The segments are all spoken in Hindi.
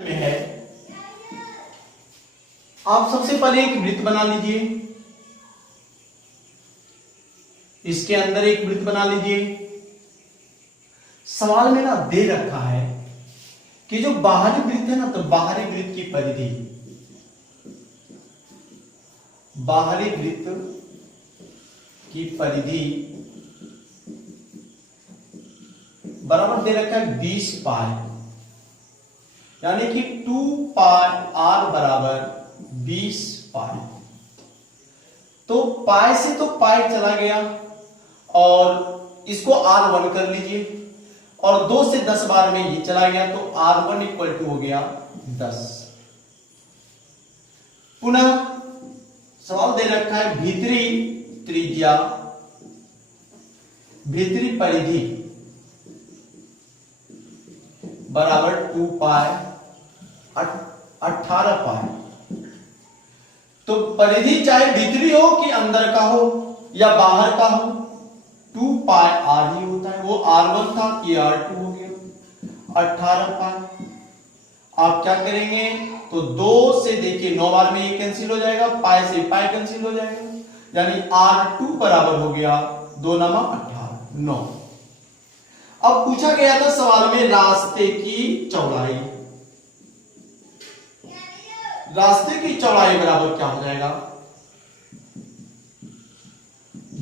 में है। आप सबसे पहले एक वृत्त बना लीजिए, इसके अंदर एक वृत्त बना लीजिए। सवाल में ना दे रखा है कि जो बाहरी वृत्त है ना, तो बाहरी वृत्त की परिधि, बाहरी वृत्त की परिधि बराबर दे रखा है 20 पाई, यानी कि 2 पाई आर बराबर 20 पाई। तो पाई से तो पाई चला गया और इसको R1 कर लीजिए, और 2 से 10 बार में ये चला गया, तो R1 इक्वल टू हो गया 10। पुनः सवाल दे रखा है भीतरी त्रिज्या, भीतरी परिधि बराबर 2 पाई 18 पाई। तो परिधि चाहे भीतरी हो कि अंदर का हो या बाहर का हो, 2 पाई आर ही होता है। वो R1 था, ये R2 हो गया 18 पाई। आप क्या करेंगे, तो 2 से देखिए 9 बार में ये कैंसिल हो जाएगा, पाई से पाई कैंसिल हो जाएगा, यानी R2 बराबर हो गया 2 नमा 18 9। अब पूछा गया था सवाल में रास्ते की चौड़ाई, रास्ते की चौड़ाई बराबर क्या हो जाएगा,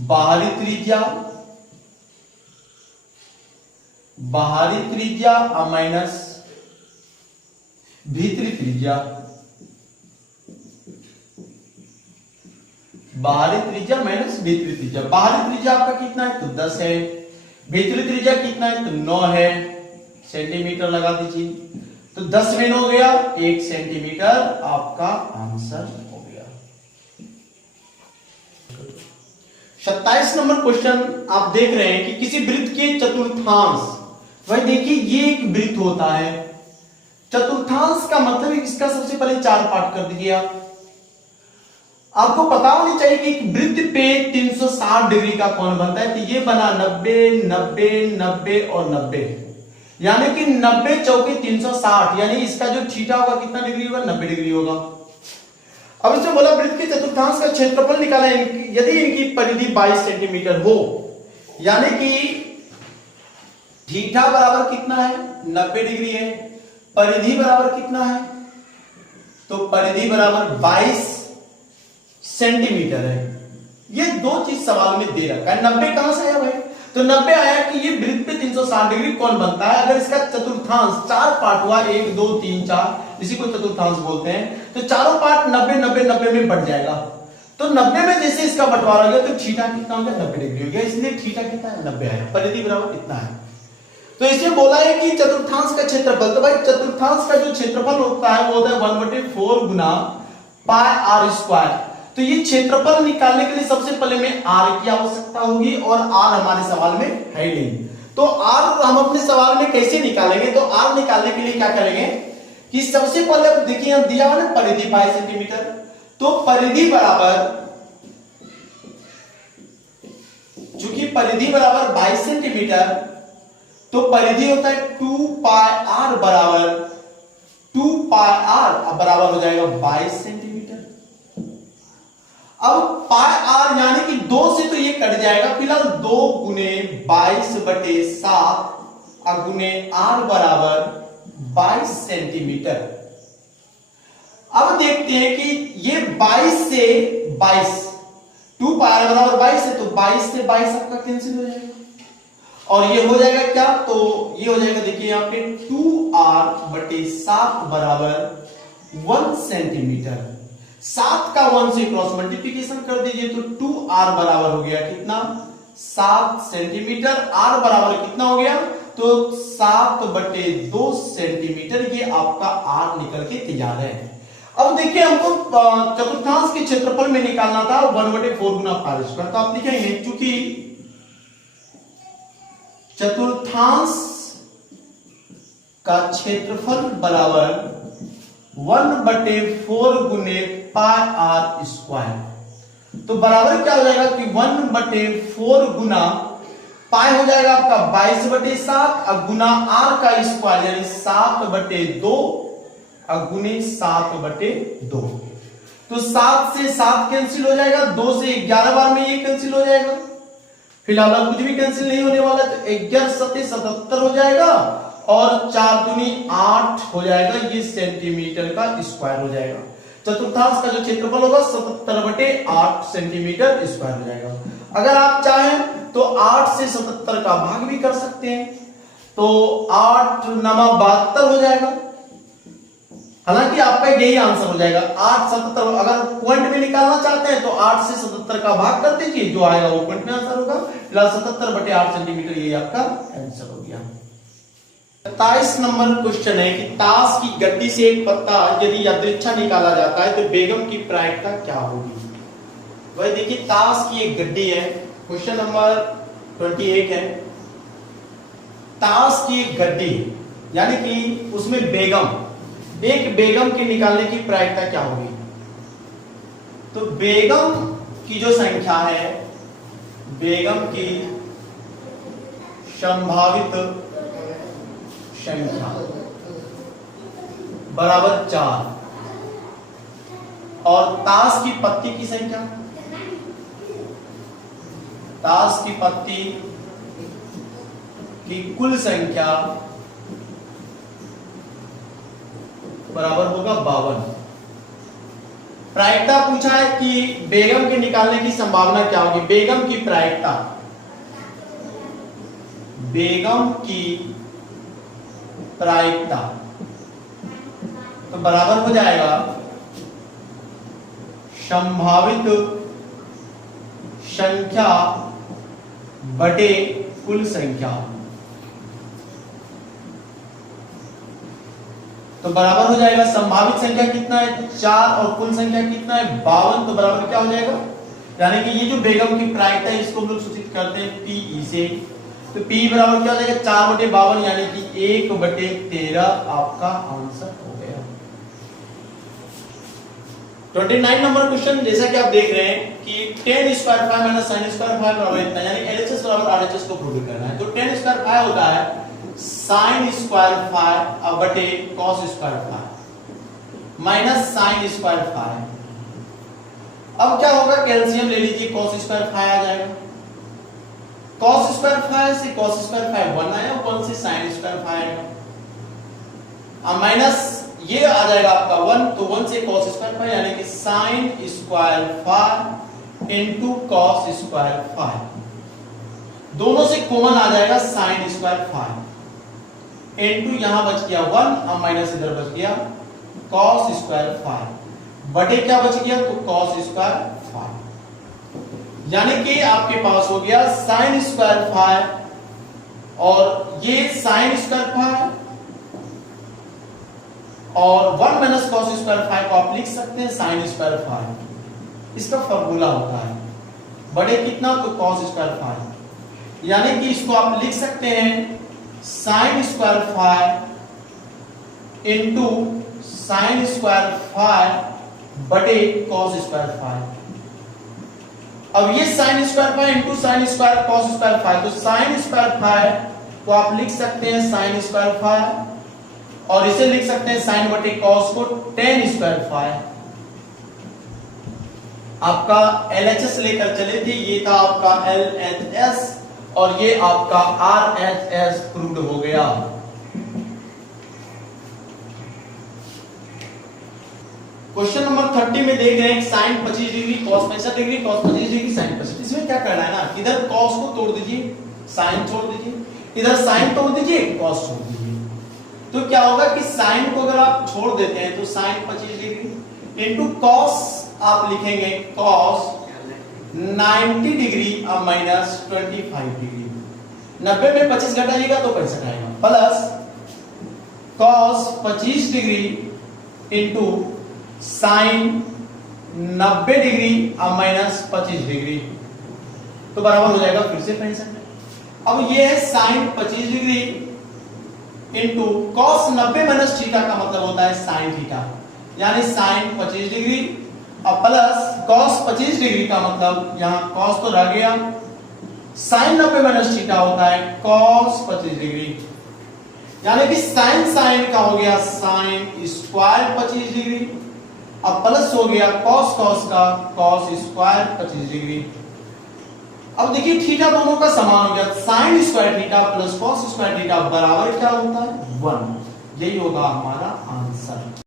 बाहरी त्रिज्या, बाहरी त्रिज्या माइनस भीतरी त्रिज्या, बाहरी त्रिज्या माइनस भीतरी त्रिज्या। बाहरी त्रिज्या आपका कितना है, तो 10 है। भीतरी त्रिज्या कितना है, तो 9 है। सेंटीमीटर लगा दीजिए, तो 10 में 9 गया 1 सेंटीमीटर, आपका आंसर हो गया। 27 नंबर क्वेश्चन आप देख रहे हैं कि किसी वृत्त के चतुर्थांश, भाई देखिए ये एक वृत्त होता है, चतुर्थांश का मतलब इसका सबसे पहले 4 पार्ट कर दीजिए। आपको पता होनी चाहिए कि एक वृत्त पे 360 डिग्री का कोण बनता है, तो ये बना 90 90 90 और 90, यानी कि 90 चौके 360, यानी इसका जो थीटा होगा कितना डिग्री होगा, 90 डिग्री होगा। अब इसमें बोला वृत्त के चतुर्थांश का क्षेत्रफल निकाला, यदि इनकी परिधि 22 सेंटीमीटर हो, यानी कि थीटा बराबर कितना है, 90 डिग्री है, परिधि बराबर कितना है, तो परिधि बराबर 22 सेंटीमीटर है। ये दो चीज सवाल में दे रखा है। 90 कहां से आया भाई, तो 90 आया कि ये वृत्त पे 360 डिग्री कोण बनता है। अगर इसका चतुर्थांश 4 पार्ट हुआ, 1 2 3 4, इसी को चतुर्थांश बोलते हैं, तो चारों पार्ट 90 90 90 में बढ़ जाएगा। तो 90 में जैसे इसका बंटवारा हो गया, तो थीटा कितना हो गया, 90 डिग्री हो गया, इसलिए थीटा कितना है, 90 है। परिधि बराबर कितना है, तो इसे बोला है कि चतुर्थांश का क्षेत्रफल, तो भाई चतुर्थांश का जो क्षेत्रफल होता है वो होता है 1/4 गुना पाई आर स्क्वायर। तो ये क्षेत्रफल निकालने के लिए सबसे पहले में r की आवश्यकता होगी, और r हमारे सवाल में है नहीं, तो r हम अपने सवाल में कैसे निकालेंगे, तो r निकालने के लिए क्या करेंगे कि सबसे पहले देखिए यहां दिया हुआ ना परिधि 22 सेंटीमीटर, तो परिधि बराबर, चूंकि परिधि बराबर 22 सेंटीमीटर, तो परिधि होता है 2 पाई r बराबर 2 पाई r बराबर हो जाएगा 22 सेंटीमीटर। अब पाई आर यानी कि 2 से तो ये कट जाएगा, फिलहाल 2 गुने 22/7 गुने आर बराबर 22 सेंटीमीटर। अब देखते हैं कि ये 22 से 22, 2 पाई आर बराबर 22 है, तो 22 से 22 आपका कैंसिल हो जाएगा, और ये हो जाएगा क्या, तो ये हो जाएगा देखिए यहां पे 2r/7 बराबर 1 सेंटीमीटर। 7 का 1 से क्रॉस मल्टीप्लीकेशन कर दीजिए, तो 2r बराबर हो गया कितना, 7 सेंटीमीटर। r बराबर कितना हो गया, तो 7/2 सेंटीमीटर। ये आपका r निकल के तैयार है। अब देखिए हमको चतुर्थांश के क्षेत्रफल में निकालना था 1/4 गुना पाई स्क्वायर, तो आप लिखेंगे चूंकि चतुर्थांश का क्षेत्रफल बराबर 1/4 गुने पाई आर स्क्वायर, तो बराबर क्या हो जाएगा कि 1/4 गुना पाई हो जाएगा आपका 22/7 गुना आर का स्क्वायर यानी 7/2 अगुने 7/2। तो 7 से 7 कैंसिल हो जाएगा, 2 से 11 बार में ये कैंसिल हो जाएगा। फिलहाल कुछ भी कैंसिल नहीं होने वाला, तो 11 7 77 हो जाएगा और 4 दूनी 8 हो जाएगा, ये सेंटीमीटर का स्क्वायर हो जाएगा। चतुर्थांश का जो क्षेत्रफल होगा 77/8 सेंटीमीटर स्क्वायर हो जाएगा। अगर आप चाहें तो 8 से 77 का भाग भी कर सकते हैं, तो 8 नमा 72 हो जाएगा। हालांकि आपका यही आंसर हो जाएगा 8 77। अगर पॉइंट में निकालना चाहते हैं तो 8 से 77 का भाग कर दीजिए, जो आएगा वो पॉइंट में आंसर होगा। फिलहाल 77/8 सेंटीमीटर ये आपका आंसर हो गया। 27 नंबर क्वेश्चन है कि ताश की गड्डी से एक पत्ता यदि यादृच्छा निकाला जाता है तो बेगम की प्रायिकता क्या होगी। वही देखिए, ताश की एक गड्डी है, क्वेश्चन नंबर 28 है। ताश की एक गड्डी यानी कि उसमें बेगम, एक बेगम के निकालने की प्रायिकता क्या होगी। तो बेगम की जो संख्या है, बेगम की संभावित संख्या बराबर 4 और ताश की पत्ती की संख्या, ताश की पत्ती की कुल संख्या बराबर होगा 52। प्रायिकता पूछा है कि बेगम के निकालने की संभावना क्या होगी। बेगम की प्रायिकता, बेगम की प्रायिकता तो बराबर हो जाएगा संभावित संख्या बटे कुल संख्या, तो बराबर हो जाएगा संभावित संख्या कितना है 4 और कुल संख्या कितना है 52, तो बराबर क्या हो जाएगा, यानी कि ये जो बेगम की प्रायिकता है इसको हम लोग सूचित करते हैं पी से। तो P बराबर क्या हो जाएगा 4/52 यानी कि 1/13 आपका आंसर हो गया। 29 नंबर क्वेश्चन, जैसा कि आप देख रहे हैं कि tan square 5 minus sin square 5 बराबर इतना, यानी LHS बराबर RHS को प्रूव करना है। तो tan स्क्वायर 5 होता है sin स्क्वायर 5 बटे cos square 5 minus sin square 5। अब क्या होगा, कैल्शियम ले लीजिए, cos स्क्वायर 5 आ जाएगा। cos स्क्वायर 5 से cos स्क्वायर 5 1 आया, 1 से sin स्क्वायर 5 आएगा, अब माइनस ये आ जाएगा आपका 1, तो 1 से cos स्क्वायर 5 यानी कि sin square 5 into cos square 5, दोनों से कॉमन आ जाएगा sin स्क्वायर 5 इनटू यहां बच गया 1, अब माइनस इधर बच गया cos स्क्वायर 5 बटे क्या बच गया, तो cos स्क्वायर 5, यानी कि आपके पास हो गया sin स्क्वायर 5 और ये sin स्क्वायर 5 और 1 माइनस cos स्क्वायर 5 को आप लिख सकते हैं sin स्क्वायर 5, इसका फॉर्मूला होता है बड़े कितना, तो cos स्क्वायर 5, यानी कि इसको आप लिख सकते हैं sin square 5 into sin square 5 बटे cos स्क्वायर 5। अब ये sin square 5 into sin square cos square 5, तो sin स्क्वायर 5 को आप लिख सकते हैं sin स्क्वायर 5 और इसे लिख सकते हैं sin बटे cos को tan स्क्वायर 5। आपका LHS लेकर चले थे, ये था आपका LHS और ये आपका RHS प्रूव्ड हो गया। क्वेश्चन नंबर 30 में देख रहे हैं sin 25 degree cos 65 degree cos 25 degree sin 25। इसमें क्या करना है ना, इधर cos को तोड़ दीजिए, sin छोड़ दीजिए, इधर sin तोड़ दीजिए, cos छोड़ दीजिए, तो क्या होगा कि sin को अगर आप छोड़ देते हैं तो sin 25 डिग्री इनटू cos आप लिखेंगे cos 90 डिग्री अब माइनस 25 डिग्री, 90 में 25 घटाइएगा तो 65 आएगा, plus cos 25 degree into sine 90 degree अब माइनस 25 डिग्री, तो बराबर हो जाएगा फिर से 65। अब ये है sine 25 degree into cos 90 minus theta का मतलब होता है साइन थीटा, यानी साइन 25 डिग्री अब प्लस cos 25 डिग्री का मतलब यहां cos तो रह गया, साइन 90 माइनस थीटा होता है cos 25 डिग्री, यानी कि साइन साइन का हो गया साइन स्क्वायर 25 डिग्री, अब प्लस हो गया कॉस कॉस का कॉस स्क्वायर 25 डिग्री। अब देखिए थीटा दोनों का समान हो गया, sine square theta plus cos square theta बराबर क्या होता है 1। यही होगा हमारा आंसर।